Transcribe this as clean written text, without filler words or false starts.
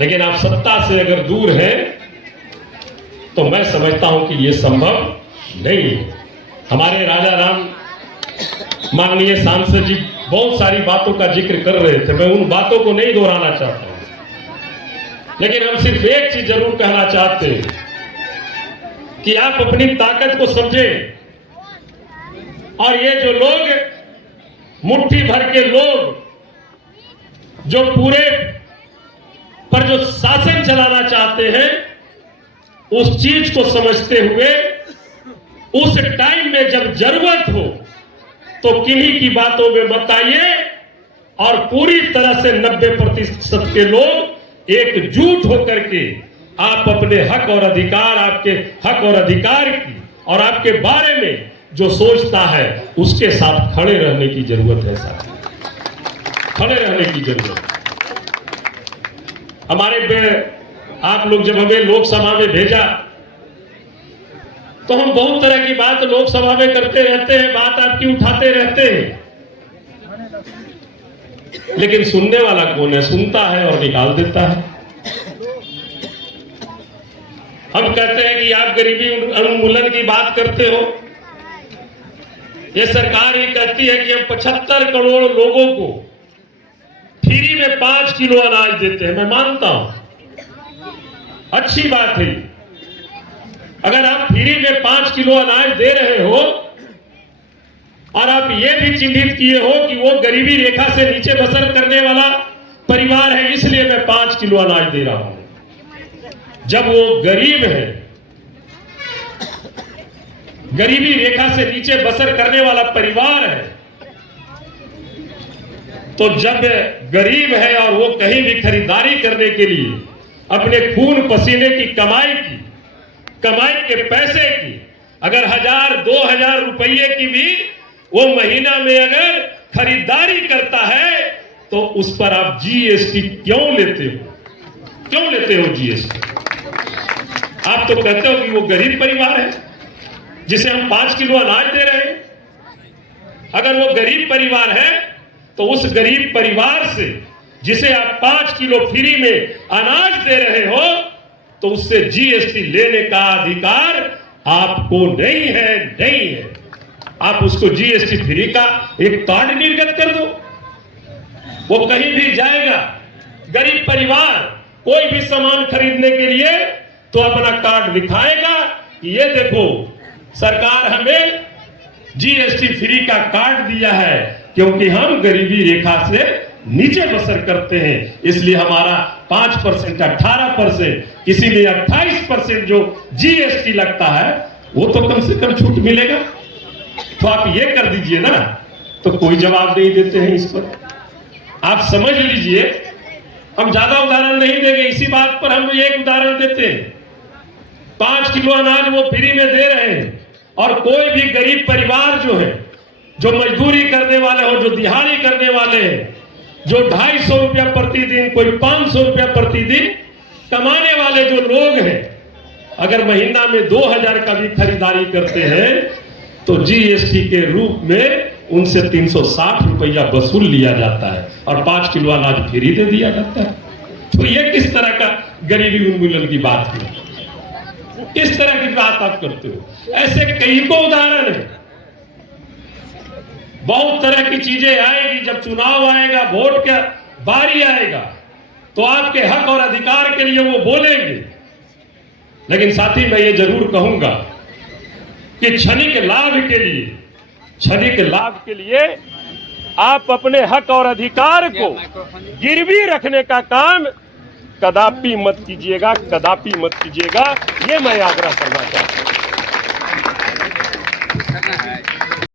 लेकिन आप सत्ता से अगर दूर हैं तो मैं समझता हूं कि ये संभव नहीं है। हमारे राजा राम माननीय सांसद जी बहुत सारी बातों का जिक्र कर रहे थे, मैं उन बातों को नहीं दोहराना चाहता हूं, लेकिन हम सिर्फ एक चीज जरूर कहना चाहते हैं कि आप अपनी ताकत को समझें। और ये जो लोग मुट्ठी भर के लोग जो पूरे पर जो शासन चलाना चाहते हैं, उस चीज को समझते हुए उस टाइम में जब जरूरत हो तो किन्हीं की बातों में मत आइए और पूरी तरह से 90% के लोग एकजुट होकर के आप अपने हक और अधिकार, आपके हक और अधिकार की और आपके बारे में जो सोचता है उसके साथ खड़े रहने की जरूरत है। साथ खड़े रहने की जरूरत। आप लोग जब हमें लोकसभा में भेजा तो हम बहुत तरह की बात लोकसभा में करते रहते हैं, बात आपकी उठाते रहते हैं, लेकिन सुनने वाला कौन है? सुनता है और निकाल देता है। हम कहते हैं कि आप गरीबी उन्मूलन की बात करते हो, ये सरकार ही कहती है कि हम 75 करोड़ लोगों को फ्री में 5 किलो अनाज देते हैं। मैं मानता हूं, अच्छी बात है। अगर आप फ्री में 5 किलो अनाज दे रहे हो और आप ये भी चिन्हित किए हो कि वो गरीबी रेखा से नीचे बसर करने वाला परिवार है, इसलिए मैं 5 किलो अनाज दे रहा हूं। जब वो गरीब है, गरीबी रेखा से नीचे बसर करने वाला परिवार है, तो जब गरीब है और वो कहीं भी खरीदारी करने के लिए अपने खून पसीने की कमाई के पैसे की अगर 1000-2000 रुपये की भी वो महीना में अगर खरीदारी करता है तो उस पर आप जीएसटी क्यों लेते हो? क्यों लेते हो जीएसटी? आप तो कहते हो कि वो गरीब परिवार है जिसे हम 5 किलो अनाज दे रहे हैं। अगर वो गरीब परिवार है तो उस गरीब परिवार से जिसे आप 5 किलो फ्री में अनाज दे रहे हो तो उससे जीएसटी लेने का अधिकार आपको नहीं है। आप उसको जीएसटी फ्री का एक कार्ड निर्गत कर दो, वो कहीं भी जाएगा। गरीब परिवार कोई भी सामान खरीदने के लिए तो अपना कार्ड दिखाएगा कि ये देखो सरकार हमें जीएसटी फ्री का कार्ड दिया है, क्योंकि हम गरीबी रेखा से नीचे बसर करते हैं, इसलिए हमारा 5%, 18%, किसी में 28% जो जीएसटी लगता है वो तो कम से कम छूट मिलेगा। तो आप ये कर दीजिए ना। तो कोई जवाब नहीं देते हैं इस पर। आप समझ लीजिए, हम ज्यादा उदाहरण नहीं देंगे, इसी बात पर हम एक उदाहरण देते हैं। 5 किलो अनाज वो फ्री में दे रहे हैं और कोई भी गरीब परिवार जो है, जो मजदूरी करने वाले हो, जो दिहाड़ी करने वाले हैं, जो 250 रुपया प्रतिदिन, कोई 500 रुपया प्रतिदिन कमाने वाले जो लोग हैं, अगर महीना में 2000 का भी खरीदारी करते हैं तो जीएसटी के रूप में उनसे 360 रुपया वसूल लिया जाता है और 5 किलो अनाज फ्री दे दिया जाता है। तो ये किस तरह का गरीबी उन्मूलन की बात है? किस तरह की बात आप करते हो? ऐसे कई को उदाहरण है। बहुत तरह की चीजें आएगी। जब चुनाव आएगा, वोट का बारी आएगा तो आपके हक और अधिकार के लिए वो बोलेंगे। लेकिन साथी मैं ये जरूर कहूंगा कि क्षणिक लाभ के लिए आप अपने हक और अधिकार को गिरवी रखने का काम कदापि मत कीजिएगा, कदापि मत कीजिएगा। ये मैं आग्रह करना चाहता हूं।